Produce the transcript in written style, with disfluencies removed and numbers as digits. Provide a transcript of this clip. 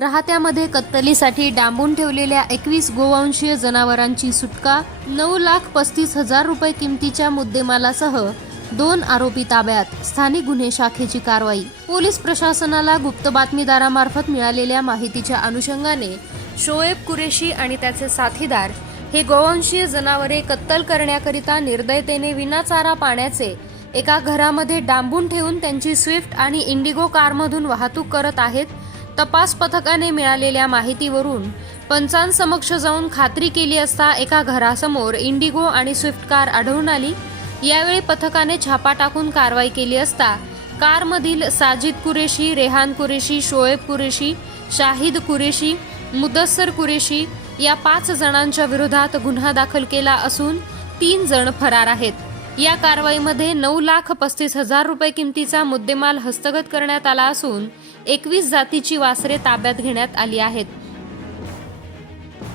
राहत्यामध्ये कत्तलीसाठी डांबून ठेवलेल्या 21 गोवंशीय जनावरांची सुटका, 9,35,000 रुपये किमतीच्या मुद्देमालासह 2 आरोपी ताब्यात, स्थानिक गुन्हे शाखेची कारवाई। पोलीस प्रशासनाला गुप्त बातमीदारामार्फत मिळालेल्या माहितीच्या अनुषंगाने शोएब कुरेशी आणि त्याचे साथीदार हे गोवंशीय जनावरे कत्तल करण्याकरिता निर्दयतेने विनाचारा पाण्याचे एका घरामध्ये डांबून ठेवून त्यांची स्विफ्ट आणि इंडिगो कारमधून वाहतूक करत आहेत। तपास पथकाने मिळालेल्या माहितीवरून पंचांसमक्ष जाऊन खात्री केली असता एका घरासमोर इंडिगो आणि स्विफ्ट कार आढळून आली। यावेळी पथकाने छापा टाकून कारवाई केली असता कारमधील साजिद कुरेशी, रेहान कुरेशी, शोएब कुरेशी, शाहिद कुरेशी, मुदस्सर कुरेशी या 5 जणांच्या विरोधात गुन्हा दाखल केला असून 3 जण फरार आहेत। या कारवाईमध्ये 9,35,000 रुपये किमतीचा मुद्देमाल हस्तगत करण्यात आला असून 21 जातीची वासरे ताब्यात घेण्यात आली आहेत।